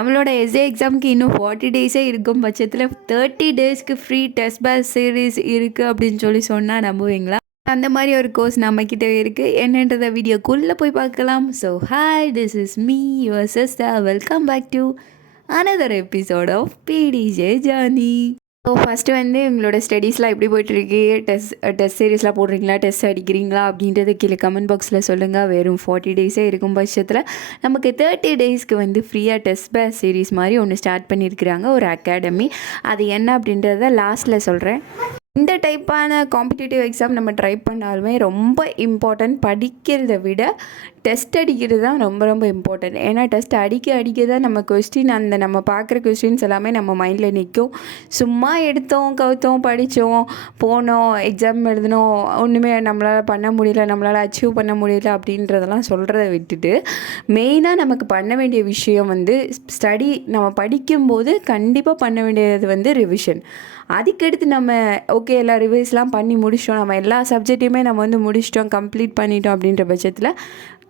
நம்மளோட எஸ்ஏ எக்ஸாமுக்கு இன்னும் 40 டேஸே இருக்கும் பட்சத்தில் 30 டேஸ்க்கு ஃப்ரீ டெஸ்ட் பேட்ச் சீரீஸ் இருக்குது அப்படின்னு சொன்னால் நம்புவீங்களா? அந்த மாதிரி ஒரு கோர்ஸ் நம்மக்கிட்ட இருக்குது. என்னன்றத வீடியோக்குள்ளே போய் பார்க்கலாம். So hi, this is me your sister. Welcome back to another episode of PDJ journey. So first உங்களோட ஸ்டடீஸ்லாம் எப்படி போய்ட்டுருக்கு? டெஸ்ட் சீரீஸ்லாம் போடுறீங்களா, டெஸ்ட் அடிக்கிறீங்களா அப்படின்றத கீழே கமெண்ட் பாக்ஸில் சொல்லுங்கள். வெறும் 40 டேஸே இருக்கும் பட்சத்தில் நமக்கு 30 டேஸ்க்கு ஃப்ரீயாக டெஸ்ட் பேட்ச் சீரீஸ் மாதிரி ஒன்று ஸ்டார்ட் பண்ணியிருக்கிறாங்க, ஒரு அகாடமி. அது என்ன அப்படின்றத லாஸ்ட்டில் சொல்கிறேன். இந்த டைப்பான காம்படிட்டிவ் எக்ஸாம் நம்ம ட்ரை பண்ணாலுமே ரொம்ப இம்பார்ட்டன்ட். படிக்கிறத விட டெஸ்ட் அடிக்கிறது தான் ரொம்ப ரொம்ப இம்பார்ட்டன்ட். ஏன்னா டெஸ்ட் அடிக்க தான் நம்ம கொஸ்டின், நம்ம பார்க்குற கொஸ்டின்ஸ் எல்லாமே நம்ம மைண்டில் நிற்கும். சும்மா எடுத்தோம் கவுத்தோம் படித்தோம் போனோம் எக்ஸாம் எழுதினோம், ஒன்றுமே நம்மளால் பண்ண முடியல, நம்மளால் அச்சீவ் பண்ண முடியல அப்படின்றதெல்லாம் சொல்கிறத விட்டுட்டு மெயினாக நமக்கு பண்ண வேண்டிய விஷயம் ஸ்டடி. நம்ம படிக்கும்போது கண்டிப்பாக பண்ண வேண்டியது ரிவிஷன். அதுக்கடுத்து நம்ம ஓகே எல்லா ரிவைஸ்லாம் பண்ணி முடிச்சிட்டோம், நம்ம எல்லா சப்ஜெக்டையுமே நம்ம முடிச்சிட்டோம், கம்ப்ளீட் பண்ணிட்டோம் அப்படின்ற பட்சத்தில்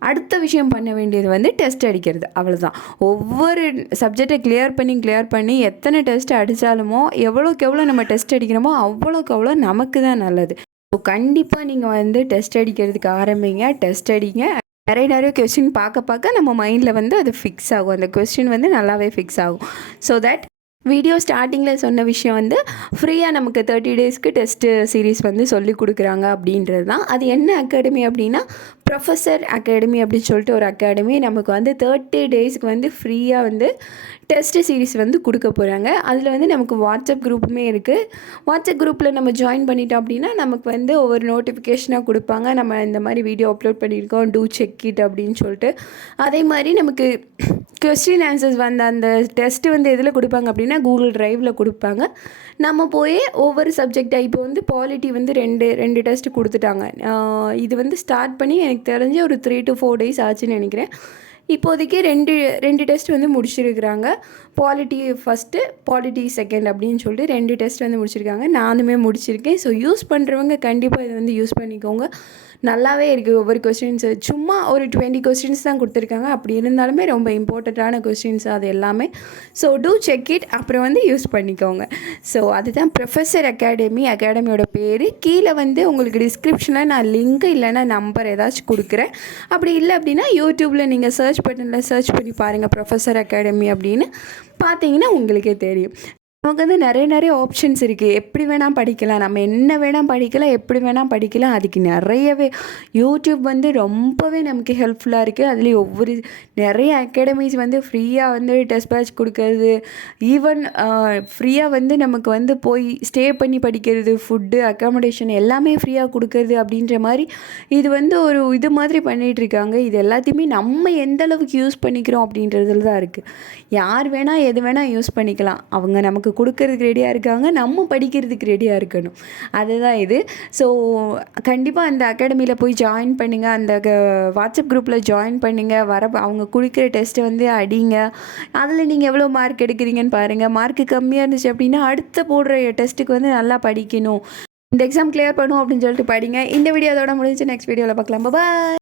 அடுத்த விஷயம் பண்ண வேண்டியது டெஸ்ட் அடிக்கிறது. அவ்வளோதான். ஒவ்வொரு சப்ஜெக்டை கிளியர் பண்ணி எத்தனை டெஸ்ட் அடித்தாலுமோ எவ்வளோக்கு எவ்வளோ நம்ம டெஸ்ட் அடிக்கிறோமோ அவ்வளோக்கு அவ்வளோ நமக்கு தான் நல்லது. ஸோ கண்டிப்பாக நீங்கள் டெஸ்ட் அடிக்கிறதுக்கு ஆரம்பிங்க. டெஸ்ட் அடிங்க. நிறைய கொஸ்டின் பார்க்க நம்ம மைண்டில் அது ஃபிக்ஸ் ஆகும். அந்த கொஸ்டின் நல்லாவே ஃபிக்ஸ் ஆகும். ஸோ தட் வீடியோ ஸ்டார்டிங்கில் சொன்ன விஷயம் ஃப்ரீயாக நமக்கு 30 டேஸ்க்கு டெஸ்ட்டு சீரீஸ் சொல்லி கொடுக்குறாங்க அப்படின்றது தான். அது என்ன அகாடமி அப்படின்னா, ப்ரொஃபஸர் அகாடமி அப்படின்னு சொல்லிட்டு ஒரு அகாடமி. நமக்கு 30 டேஸ்க்கு ஃப்ரீயாக டெஸ்ட்டு சீரீஸ் கொடுக்க போகிறாங்க. அதில் நமக்கு வாட்ஸ்அப் குரூப்புமே இருக்குது. வாட்ஸ்அப் குரூப்பில் நம்ம ஜாயின் பண்ணிட்டோம் அப்படின்னா நமக்கு ஒவ்வொரு நோட்டிஃபிகேஷனாக கொடுப்பாங்க. நம்ம இந்த மாதிரி வீடியோ அப்லோட் பண்ணியிருக்கோம், டூ செக் இட் அப்படின்னு சொல்லிட்டு. அதே மாதிரி நமக்கு கொஸ்டின் ஆன்சர்ஸ் அந்த டெஸ்ட்டு எதில் கொடுப்பாங்க அப்படின்னா கூகுள் ட்ரைவில் கொடுப்பாங்க. நம்ம போய் ஒவ்வொரு சப்ஜெக்டாக இப்போ பாலிட்டி ரெண்டு டெஸ்ட்டு கொடுத்துட்டாங்க. இது ஸ்டார்ட் பண்ணி எனக்கு தெரிஞ்சு ஒரு 3 to 4 டேஸ் ஆச்சுன்னு நினைக்கிறேன். இப்போதைக்கு ரெண்டு டெஸ்ட் முடிச்சிருக்கிறாங்க. பாலிட்டி ஃபஸ்ட்டு, பாலிட்டி செகண்ட் அப்படின்னு சொல்லிட்டு 2 டெஸ்ட் முடிச்சிருக்காங்க. நானுமே முடிச்சிருக்கேன். ஸோ யூஸ் பண்ணுறவங்க கண்டிப்பாக இதை யூஸ் பண்ணிக்கோங்க. நல்லாவே இருக்குது. ஒவ்வொரு கொஸ்டின்ஸு சும்மா ஒரு 20 கொஸ்டின்ஸ் தான் கொடுத்துருக்காங்க. அப்படி இருந்தாலுமே ரொம்ப இம்பார்ட்டண்ட்டான கொஸ்டின்ஸ் அது எல்லாமே. ஸோ டூ செக் இட், அப்புறம் யூஸ் பண்ணிக்கோங்க. ஸோ அதுதான் ப்ரொஃபஸர் அகாடமியோட பேர். கீழே உங்களுக்கு டிஸ்கிரிப்ஷனில் நான் லிங்க் இல்லைன்னா நம்பர் ஏதாச்சும் கொடுக்குறேன். அப்படி இல்லை அப்படின்னா யூடியூப்பில் நீங்கள் சர்ச் பண்ணி பாருங்கள் ப்ரொஃபஸர் அகாடமி அப்படின்னு. பார்த்தீங்கன்னா உங்களுக்கே தெரியும். நமக்கு நிறைய ஆப்ஷன்ஸ் இருக்குது. எப்படி வேணால் படிக்கலாம், நம்ம என்ன வேணால் படிக்கலாம், எப்படி வேணால் படிக்கலாம். அதுக்கு நிறையவே யூடியூப் ரொம்பவே நமக்கு ஹெல்ப்ஃபுல்லாக இருக்குது. அதுலேயும் நிறைய அகாடமிஸ் ஃப்ரீயாக டெஸ்ட் பேட்ச் கொடுக்கறது, ஈவன் ஃப்ரீயாக நமக்கு போய் ஸ்டே பண்ணி படிக்கிறது, ஃபுட்டு, அக்காமடேஷன் எல்லாமே ஃப்ரீயாக கொடுக்கறது அப்படின்ற மாதிரி இது ஒரு இது மாதிரி பண்ணிகிட்ருக்காங்க. இது எல்லாத்தையுமே நம்ம எந்த அளவுக்கு யூஸ் பண்ணிக்கிறோம் அப்படின்றதுல தான் இருக்குது. யார் வேணால் எது வேணால் யூஸ் பண்ணிக்கலாம். அவங்க நமக்கு கொடுக்கறதுக்கு ரெடியாக இருக்காங்க, நம்ம படிக்கிறதுக்கு ரெடியாக இருக்கணும். அதுதான் இது. ஸோ கண்டிப்பாக அந்த அகாடமியில் போய் ஜாயின் பண்ணுங்கள். அந்த வாட்ஸ்அப் குரூப்பில் ஜாயின் பண்ணுங்கள். அவங்க கொடுக்குற டெஸ்ட்டை அடிங்க. அதில் நீங்கள் எவ்வளோ மார்க் எடுக்கிறீங்கன்னு பாருங்கள். மார்க்கு கம்மியாக இருந்துச்சு அப்படின்னா அடுத்த போடுற டெஸ்ட்டுக்கு நல்லா படிக்கணும், இந்த எக்ஸாம் கிளியர் பண்ணும் அப்படின்னு சொல்லிட்டு படிங்க. இந்த வீடியோ அதோட முடிஞ்சு நெக்ஸ்ட் வீடியோவில் பார்க்கலாம். பாய்.